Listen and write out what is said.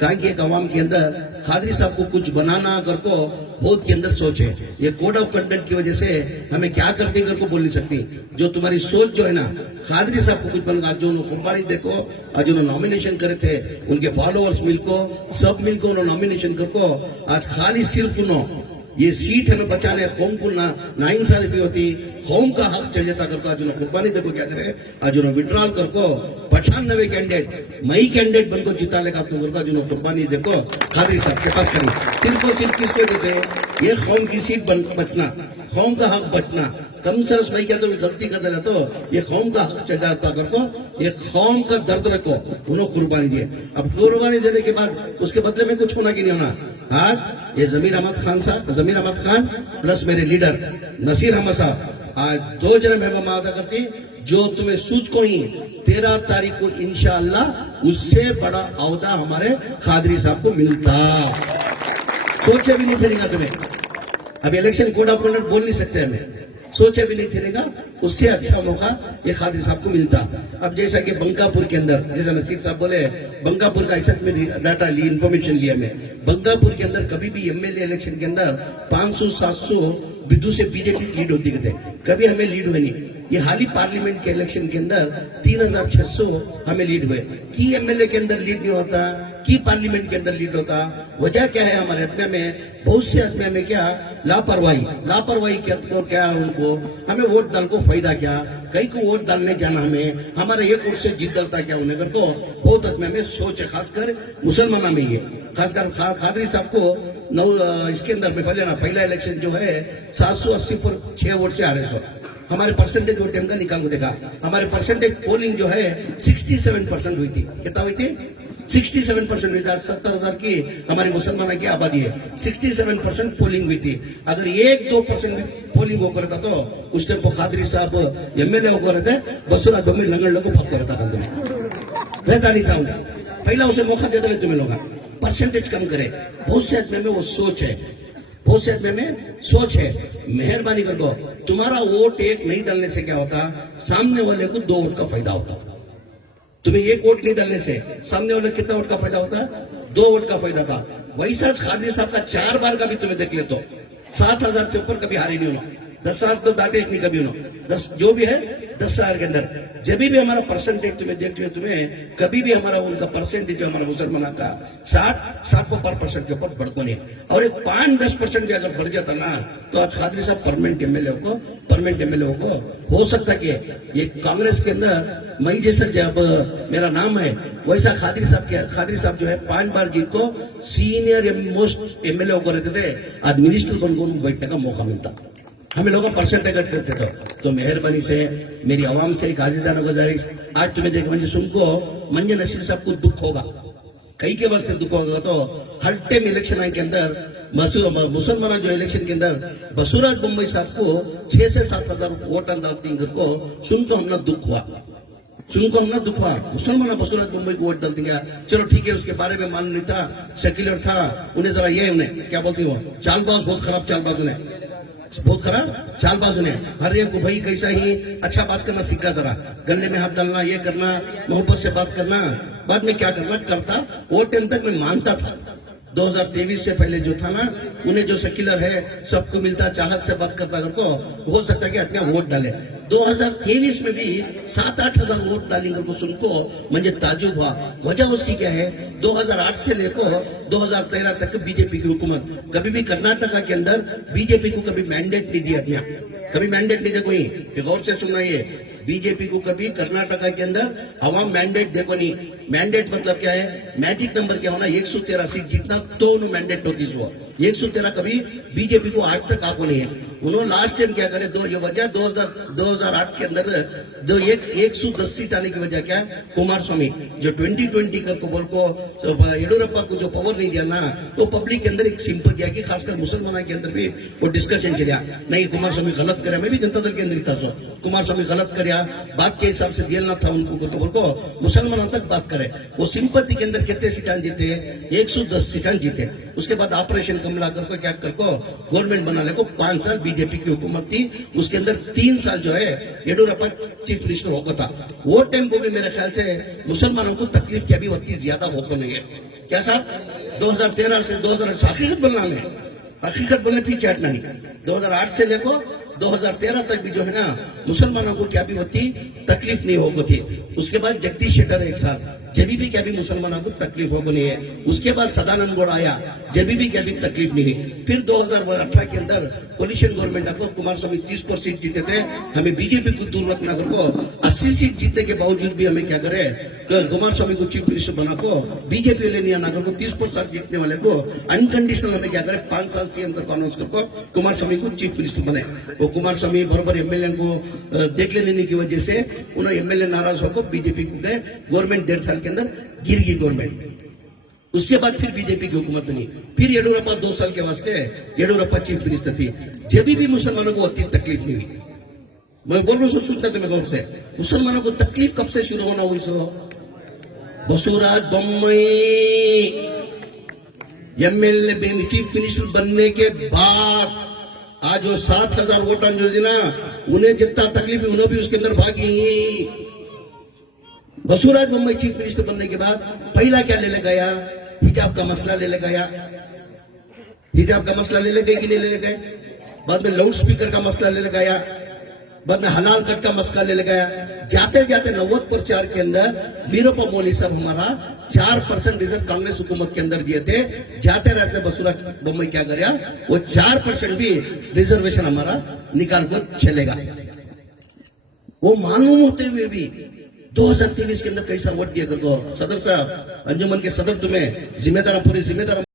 कहा कि एक अवाम के अंदर खादरी साहब को कुछ बनाना कर को बहुत के अंदर सोच है। ये कोड ऑफ कंडक्ट की वजह से हमें क्या करते कर को बोल नहीं सकती। जो तुम्हारी सोच जो है ना, खादरी साहब को कुछ बना, जो कुर्बानी देखो, आज उन्होंने नॉमिनेशन करे थे, उनके फॉलोअर्स मिलको सब मिलकर उन्होंने नॉमिनेशन कर को आज खाली सिर्फ सुनो ये सीट हमें बचाने कौम को ना इंसाफी होती, कौम का हक चल जाता करको आज उन्होंने कुर्बानी देखो क्या करे, आज उन्होंने विड्रॉल करको 98 कैंडिडेट मई कैंडिडेट बनकर जिता लेगा तुम करको आज उन्होंने कुर्बानी देखो खादरी साहब के पास करी। सिर्फ और सिर्फ किस वजह से ये कौम की सीट बचना, कौम का हक बचना, कम से कम क्या तो गलती कर देना तो ये कौम का हक चल जाता करको, ये कौम का दर्द रखो, उन्होंने कुर्बानी दिए। अब कुर्बानी देने के बाद उसके बदले में कुछ होना कि नहीं होना। आज ये जमीर अहमद खान साहब, जमीर अहमद खान प्लस मेरे लीडर नसीर अहमद साहब, आज 2 जने मेहमान वादा करती जो तुम्हें सूझ को ही 13 तारीख को इंशाअल्लाह उससे बड़ा अहदा हमारे खादरी साहब को मिलता। सोचे भी नहीं फिरेगा तुम्हें, अब इलेक्शन कोड ऑफ कंडक्ट बोल नहीं सकते हमें, सोचे भी नहीं फिरेगा उससे अच्छा मौका ये खादरी साहब को मिलता। अब जैसा कि बंकापुर के अंदर, जैसा नसीर साहब बोले, बंकापुर का ऐसा में डाटा ली, इंफॉर्मेशन लिया मैं, बंकापुर के अंदर कभी भी एमएलए इलेक्शन के अंदर 500-700 बिंदु से बीजेपी लीड होती थे, कभी हमें लीड हुए नहीं। ये हाल ही पार्लियामेंट के इलेक्शन के अंदर 3600 हमें लीड हुए। कि एमएलए के अंदर लीड नहीं होता, कि पार्लियामेंट के अंदर लीड होता, वजह क्या है? हमारे अजमेर में, बहुत से अजमेर में क्या लापरवाही क्या है उनको, हमें वोट डाल को फायदा क्या, कहीं को वोट डालने जाना हमें, हमारे एक वोट से जीत डालता क्या उन्हें को बहुत अजमेर में सोच है, खासकर मुसलमाना में। ये खासकर खादरी साहब को इसके अंदर में पहला इलेक्शन जो है 780 पर 6 वोट से हारे। हमारे परसेंटेज वोट का निकाल को देखा, हमारे परसेंटेज पोलिंग जो है 67% हुई थी। कितना हुई थी? 67% हुई थी। 70,000 की हमारी मुसलमानों की आबादी है, 67% पोलिंग हुई थी। अगर 1-2% भी पोलिंग होकर था तो उस टाइम को खादरी साहब एमएलए होकर थे, बसुराज बम्मी लंगड़ लोग को फक करता था, रहता नहीं था उन्हें। पहला उसे मौका दे दे तुम्हें लोग, परसेंटेज कम करे। बहुत से आदमी में वो सोच है, बहुत से आदमी में सोच है। मेहरबानी कर दो, तुम्हारा वोट एक नहीं डालने से क्या होता, सामने वाले को 2 वोट का फायदा होता। तुम्हें 1 वोट नहीं डालने से सामने वाले कितना वोट का फायदा होता? 2 वोट का फायदा था। वैसा खादरी साहब का 4 बार का भी तुम्हें देख ले तो 7,000 से ऊपर कभी हारे नहीं होना, 10,000 तो दाटेश नहीं कभी होना, 10 जो भी है 10,000 के अंदर। जब भी हमारा परसेंटेज तुम्हें देखते हुए तुम्हें कभी भी हमारा उनका परसेंटेज जो हमारा मुसलमान का 60% के ऊपर बढ़ता नहीं। और 5-10% भी अगर बढ़ जाता ना तो आज खादरी साहब परमानेंट एमएलए को हो सकता कि ये कांग्रेस के अंदर मई जैसा जब मेरा नाम है वैसा खादरी साहब जो है 5 बार जीत को सीनियर मोस्ट एमएलए होकर रहते थे, आज मिनिस्टर बनकर बैठने का मौका मिलता। हमें लोग परसेंटेज करते थे। तो मेहरबानी से मेरी आवाम से एक आजीजाना गुजारिश, आज तुम्हें देख मंजे सुनको मंजे नसीर साहब को दुख होगा, कई के वजह से दुख होगा। तो हर टाइम इलेक्शन के अंदर मुसलमान जो इलेक्शन के अंदर बसुराज बम्बई साहब को 6 से 7 हजार वोट डालती को सुनको हमने दुख हुआ, मुसलमान बसुराज बम्बई को वोट डालती क्या, चलो ठीक है, उसके बारे में मालूम नहीं था, सेक्युलर था, उन्हें जरा ये उन्हें क्या बोलती हो चालबाज, बहुत खराब चालबाज उन्हें हर एक को भाई कैसा ही अच्छा बात करना सीखा, जरा गले में हाथ डालना, ये करना, मोहब्बत से बात करना, बाद में क्या करता वो टाइम तक मैं मानता था। 2023 से पहले जो था ना, उन्हें जो सेक्युलर है सबको मिलता, चाहत से बात करता को हो सकता है कि अपना वोट डाले। 2023 में भी 7-8 हजार वोट डालेंगे को सुनको मुझे ताजुब हुआ। वजह उसकी क्या है, 2008 से लेकर 2013 तक बीजेपी की हुकूमत, कभी भी कर्नाटका के अंदर बीजेपी को कभी मैंडेट नहीं दिया, कभी मैंडेट नहीं दिया कोई। गौर से सुनना, ये बीजेपी को कभी कर्नाटका के अंदर अवाम मैंडेट देखो नहीं। मैंडेट मतलब क्या है, मैजिक नंबर क्या होना, 113 सीट जीतना तो उन्होंने मैंडेट होती है। 113 कभी बीजेपी को आज तक आको नहीं है। उन्होंने लास्ट टाइम क्या करे, ये वजह 2008 के अंदर 110 सीट आने की वजह क्या है, कुमार स्वामी जो 2020 को बोल को येडियुरप्पा को जो पावर नहीं दिया ना, तो पब्लिक के अंदर एक सिंपल की, खासकर मुसलमानों के अंदर भी वो डिस्कशन चलिया, नहीं कुमार स्वामी गलत करे। मैं भी जनता दल के अंदर था, सो कुमार स्वामी गलत कर बात के हिसाब से दिया ना था उनको, तो बोल को मुसलमानों तक बात करे। वो सिंपत्ति के अंदर कितने सीटान जीते, 110 सीटान जीते। उसके बाद ऑपरेशन कमला करको क्या करको गवर्नमेंट बना ले को 5 साल बीजेपी की हुकूमत थी, उसके अंदर 3 साल जो है येडियुरप्पा चीफ मिनिस्टर होगा था। वो टाइम को भी मेरे ख्याल से मुसलमानों को तकलीफ की अभी उतनी ज्यादा होता नहीं है। क्या साहब 2013 से 2008 हकीकत बोलना हमें, हकीकत बोलने पीछे हटना नहीं। 2008 से लेकर 2013 तक भी जो है ना मुसलमानों को क्या भी होती तकलीफ नहीं होगी थी। उसके बाद जगदीश शेटर एक साल जब भी क्या भी मुसलमानों को तकलीफ होगी नहीं है। उसके बाद सदानंद गौड़ आया जब भी क्या भी तकलीफ नहीं हुई। फिर 2018 के अंदर कोलिशन गवर्नमेंट को कुमार स्वामी 30 सीट जीते थे, हमें बीजेपी को दूर रखना को 80 सीट जीतने के बावजूद भी हमें क्या करे कुमार स्वामी को चीफ मिनिस्टर बना को बीजेपी वाले नहीं आना को 30% जीतने वाले को अनकंडीशनल हमें क्या करे 5 साल सीएम तक अनाउंस करको कुमार स्वामी को चीफ मिनिस्टर बने। वो कुमार स्वामी बराबर एमएलए को देख लेने की वजह से उन्होंने एमएलए नाराज होकर बीजेपी को गए, गवर्नमेंट 1.5 साल के अंदर गिर गई गवर्नमेंट। उसके बाद फिर बीजेपी की हुकूमत बनी, फिर येडियुरप्पा 2 साल के वास्ते येडियुरप्पा चीफ मिनिस्टर थी। जब भी मुसलमानों को अति तकलीफ नहीं हुई, मैं बोल रहा हूँ सूचना तुम्हें गौर से, मुसलमानों को तकलीफ कब से शुरू होना हुई so Basavaraj Bommai MLA chief minister बनने के बाद आज वो 7,000 वोट योजना उन्हें जितना तकलीफ है उन्हें भी उसके अंदर भागी। बसवराज बोम्मई चीफ मिनिस्टर बनने के बाद पहला क्या ले गया, हिजाब का मसला ले गया। हिजाब का मसला ले गए कि नहीं ले गए, बाद में लाउड स्पीकर का मसला ले गया, बाद में हलाल कट का मसला ले गया। जाते जाते 90 प्रचार के अंदर वीरप्पा मोइली साहब हमारा 4% रिजर्व कांग्रेस हुकूमत के अंदर दिए थे। जाते रहते बसवराज बोम्मई क्या करेगा, वो 4% भी रिजर्वेशन हमारा निकाल कर चलेगा। वो मालूम होते हुए भी 2023 के अंदर कैसा वोट दिया कर दो। सदर साहब, अंजुमन के सदर, तुम्हें जिम्मेदार पूरी जिम्मेदार